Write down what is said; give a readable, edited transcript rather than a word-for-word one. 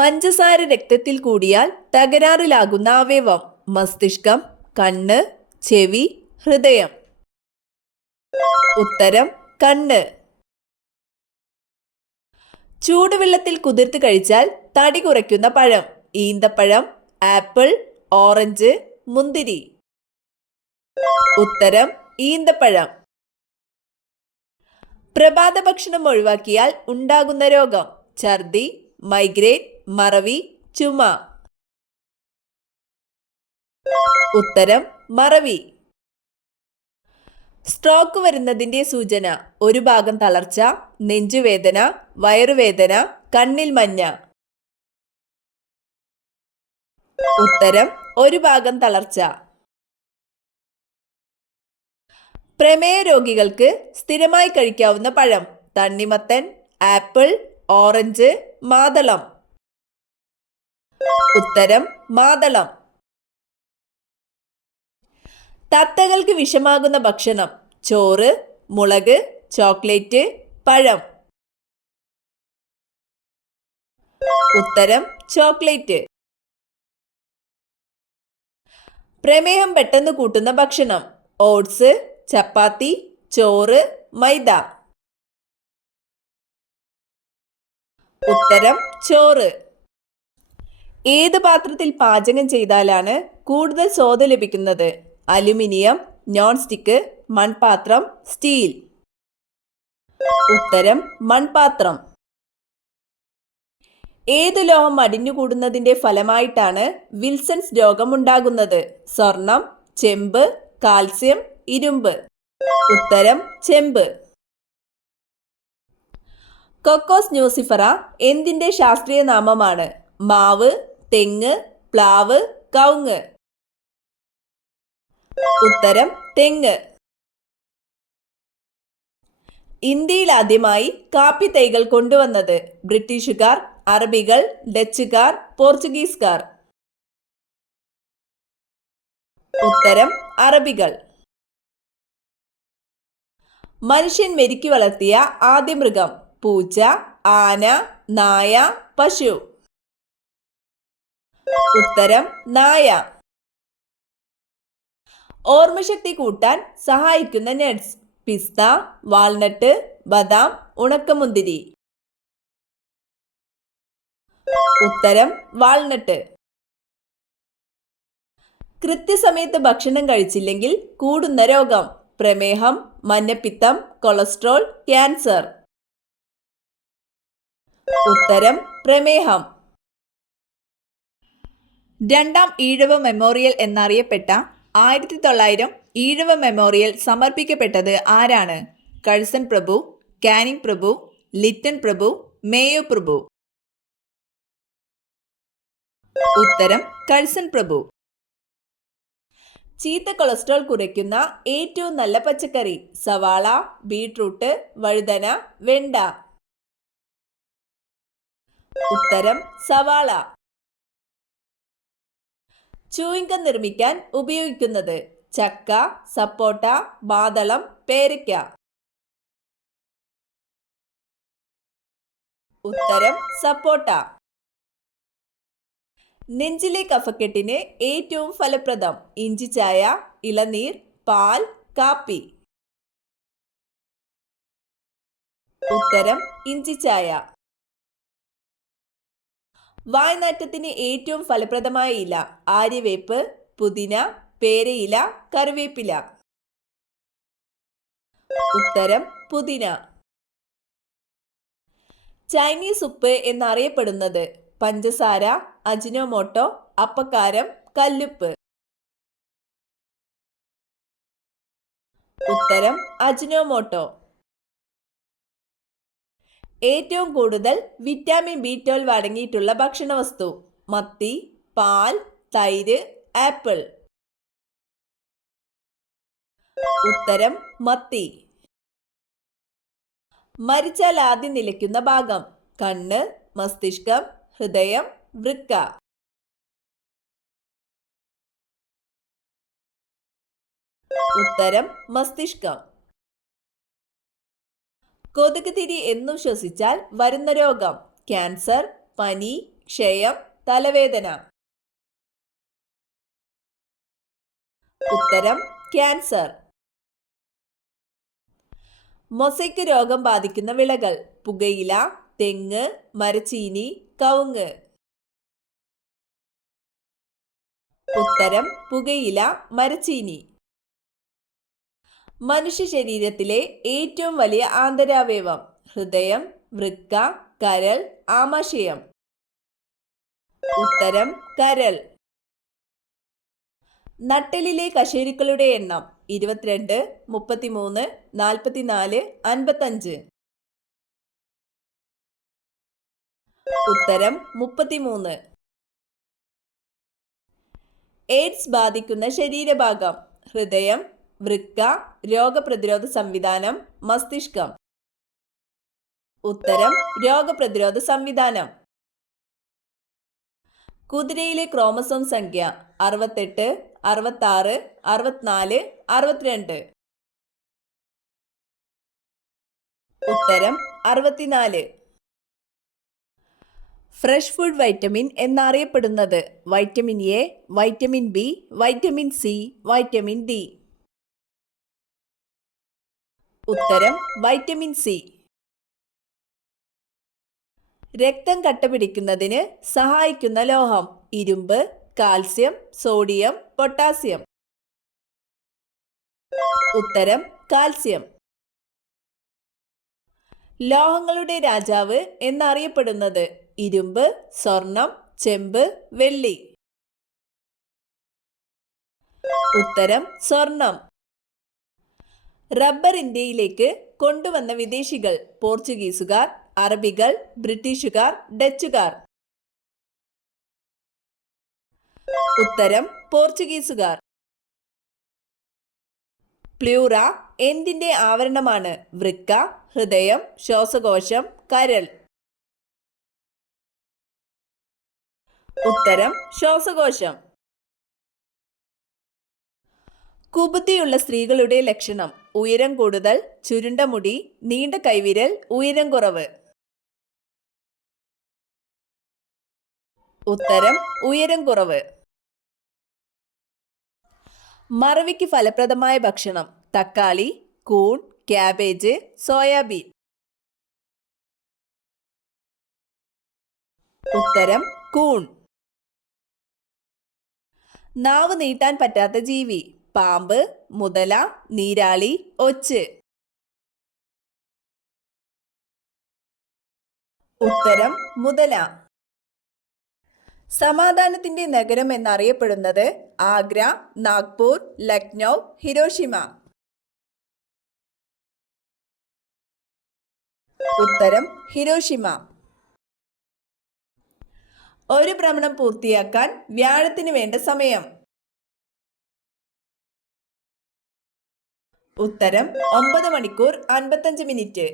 പഞ്ചസാര രക്തത്തിൽ കൂടിയാൽ തകരാറിലാകുന്ന അവയവം: മസ്തിഷ്കം, കണ്ണ്, ചെവി, ഹൃദയം. ഉത്തരം കണ്ണ്. ചൂടുവെള്ളത്തിൽ കുതിർത്ത് കഴിച്ചാൽ തടി കുറയ്ക്കുന്ന പഴം: ഈന്തപ്പഴം, ആപ്പിൾ, ഓറഞ്ച്, മുന്തിരി. ഉത്തരം ഈന്തപ്പഴം. പ്രഭാത ഭക്ഷണം ഒഴിവാക്കിയാൽ ഉണ്ടാകുന്ന രോഗം: ഛർദി, മൈഗ്രെയിൻ, മറവി, ചുമ. ഉത്തരം മറവി. സ്ട്രോക്ക് വരുന്നതിന്റെ സൂചന: ഒരു ഭാഗം തളർച്ച, നെഞ്ചുവേദന, വയറുവേദന, കണ്ണിൽ മഞ്ഞ. ഉത്തരം ഒരു ഭാഗം തളർച്ച. പ്രമേയ രോഗികൾക്ക് സ്ഥിരമായി കഴിക്കാവുന്ന പഴം: തണ്ണിമത്തൻ, ആപ്പിൾ, ഓറഞ്ച്, മാതളം. ഉത്തരം മാതളം. തത്തകൾക്ക് വിഷമാകുന്ന ഭക്ഷണം: ചോറ്, മുളക്, ചോക്ലേറ്റ്, പഴം. ഉത്തരം ചോക്ലേറ്റ്. പ്രമേഹം പെട്ടെന്ന് കൂട്ടുന്ന ഭക്ഷണം: ഓട്സ്, ചപ്പാത്തി, ചോറ്, മൈദ. ഉത്തരം ചോറ്. ഏത് പാത്രത്തിൽ പാചകം ചെയ്താലാണ് കൂടുതൽ സ്വാദ് ലഭിക്കുന്നത്? അലുമിനിയം, നോൺ സ്റ്റിക്ക്, മൺപാത്രം, സ്റ്റീൽ. ഉത്തരം മൺപാത്രം. ഏതു ലോഹം അടിഞ്ഞുകൂടുന്നതിന്റെ ഫലമായിട്ടാണ് വിൽസൺസ് രോഗം ഉണ്ടാകുന്നത്? സ്വർണം, ചെമ്പ്, കാൽസ്യം, ഇരുമ്പ്. ഉത്തരം ചെമ്പ്. കൊക്കോസ് ന്യൂസിഫറ എന്തിന്റെ ശാസ്ത്രീയ നാമമാണ്? മാവ്, തെങ്ങ്, പ്ലാവ്, കവുങ്ങ്. ഉത്തരം തെങ്ങ്. ഇന്ത്യയിൽ ആദ്യമായി കാപ്പി തൈകൾ കൊണ്ടുവന്നത്: ബ്രിട്ടീഷുകാർ, അറബികൾ, ഡച്ചുകാർ, പോർച്ചുഗീസുകാർ. ഉത്തരം അറബികൾ. മനുഷ്യൻ മെരുക്കി വളർത്തിയ ആദ്യ മൃഗം: പൂച്ച, ആന, നായ, പശു. ഉത്തരം നായ. ഓർമ്മശക്തി കൂട്ടാൻ സഹായിക്കുന്ന നട്ട്സ്: പിസ്ത, വാൾനട്ട്, ബദാം, ഉണക്കമുന്തിരി. ഉത്തരം വാൾനട്ട്. കൃത്യസമയത്ത് ഭക്ഷണം കഴിച്ചില്ലെങ്കിൽ കൂടുന്ന രോഗം: പ്രമേഹം, മഞ്ഞപ്പിത്തം, കൊളസ്ട്രോൾ, ക്യാൻസർ. ഉത്തരം പ്രമേഹം. രണ്ടാം ഈഴവ മെമ്മോറിയൽ എന്നറിയപ്പെട്ട 1900 ഈഴവ മെമ്മോറിയൽ സമർപ്പിക്കപ്പെട്ടത് ആരാണ്? കഴ്സൺ പ്രഭു, കാനിങ് പ്രഭു, ലിറ്റൺ പ്രഭു, മേയോ പ്രഭു. ഉത്തരം കഴ്സൺ പ്രഭു. ചീത്ത കൊളസ്ട്രോൾ കുറയ്ക്കുന്ന ഏറ്റവും നല്ല പച്ചക്കറി: സവാള, ബീട്രൂട്ട്, വഴുതന, വെണ്ട. ഉത്തരം സവാള. ചൂയിംഗം നിർമ്മിക്കാൻ ഉപയോഗിക്കുന്നത്: ചക്ക, സപ്പോട്ട, മാതളം, പേരയ്ക്ക. ഉത്തരം സപ്പോട്ട. നെഞ്ചിലെ കഫക്കെട്ടിന് ഏറ്റവും ഫലപ്രദം: ഇഞ്ചിച്ചായ, ഇളനീർ, പാൽ, കാപ്പി. ഉത്തരം ഇഞ്ചിച്ചായ. വായ്നാറ്റത്തിന് ഏറ്റവും ഫലപ്രദമായ ഇല: ആര്യവേപ്പ്, പുതിന, പേരയില, കറിവേപ്പില. ഉത്തരം പുതിന. ചൈനീസ് ഉപ്പ് എന്നറിയപ്പെടുന്നത്: പഞ്ചസാര, അജിനോമോട്ടോ, അപ്പക്കാരം, കല്ലുപ്പ്. ഉത്തരം അജിനോമോട്ടോ. ഏറ്റവും കൂടുതൽ വിറ്റാമിൻ B12 അടങ്ങിയിട്ടുള്ള ഭക്ഷണവസ്തു: മത്തി, പാൽ, തൈര്, ആപ്പിൾ. ഉത്തരം മത്തി. മരിച്ചാൽ ആദ്യം നിലയ്ക്കുന്ന ഭാഗം: കണ്ണ്, മസ്തിഷ്കം, ഹൃദയം, വൃക്ക. ഉത്തരം മസ്തിഷ്കം. കൊതുക് തിരി എന്നും ശ്വസിച്ചാൽ വരുന്ന രോഗം: ക്യാൻസർ, പനി, ക്ഷയം, തലവേദന. ഉത്തരം ക്യാൻസർ. മൊസൈക്ക് രോഗം ബാധിക്കുന്ന വിളകൾ: പുകയില, തെങ്ങ്, മരച്ചീനി, കവുങ്ങ്. ഉത്തരം പുകയില, മരച്ചീനി. മനുഷ്യ ശരീരത്തിലെ ഏറ്റവും വലിയ ആന്തരാവയവം: ഹൃദയം, വൃക്ക, കരൾ, ആമാശയം. ഉത്തരം കരൾ. നട്ടെല്ലിലെ കശേരുക്കളുടെ എണ്ണം: 22, 33, 44, 55. ഉത്തരം 33. എയ്ഡ്സ് ബാധിക്കുന്ന ശരീരഭാഗം: ഹൃദയം, വൃക്ക, രോഗപ്രതിരോധ സംവിധാനം, മസ്തിഷ്കം. ഉത്തരം രോഗപ്രതിരോധ സംവിധാനം. കുതിരയിലെ ക്രോമസോം സംഖ്യ: 68, 66, 64, 62. ഉത്തരം 64. ഫ്രഷ് ഫുഡ് വൈറ്റമിൻ എന്നറിയപ്പെടുന്നത്: vitamin A, vitamin B, vitamin C, vitamin D. ഉത്തരം വൈറ്റമിൻ സി. രക്തം കട്ടപിടിക്കുന്നതിന് സഹായിക്കുന്ന ലോഹം: ഇരുമ്പ്, കാൽസ്യം, സോഡിയം, പൊട്ടാസ്യം. ഉത്തരം കാൽസ്യം. ലോഹങ്ങളുടെ രാജാവ് എന്നറിയപ്പെടുന്നത്: ഇരുമ്പ്, സ്വർണം, ചെമ്പ്, വെള്ളി. ഉത്തരം സ്വർണം. റബ്ബർ ഇന്ത്യയിലേക്ക് കൊണ്ടുവന്ന വിദേശികൾ: പോർച്ചുഗീസുകാർ, അറബികൾ, ബ്രിട്ടീഷുകാർ, ഡച്ചുകാർ. ഉത്തരം പോർച്ചുഗീസുകാർ. പ്ലൂറ എന്തിന്റെ ആവരണമാണ്? വൃക്ക, ഹൃദയം, ശ്വാസകോശം, കരൾ. ഉത്തരം ശ്വാസകോശം. കുബുദ്ധിയുള്ള സ്ത്രീകളുടെ ലക്ഷണം: ഉയരം കൂടുതൽ, ചുരുണ്ട മുടി, നീണ്ട കൈവിരൽ, ഉയരം കുറവ്. ഉത്തരം ഉയരം കുറവ്. മറവിക്ക് ഫലപ്രദമായ ഭക്ഷണം: തക്കാളി, കൂൺ, ക്യാബേജ്, സോയാബീൻ. ഉത്തരം കൂൺ. നാവ് നീട്ടാൻ പറ്റാത്ത ജീവി: പാമ്പ്, മുതല, നീരാളി, ഒച്ച്. ഉത്തരം മുതല. സമാധാനത്തിന്റെ നഗരം എന്നറിയപ്പെടുന്നത്: ആഗ്ര, നാഗ്പൂർ, ലക്നൗ, ഹിരോഷിമ. ഉത്തരം ഹിരോഷിമ. ഒരു ഭ്രമണം പൂർത്തിയാക്കാൻ വ്യാഴത്തിന് വേണ്ട സമയം: ഉത്തരം 9 മണിക്കൂർ 55 മിനിറ്റ്.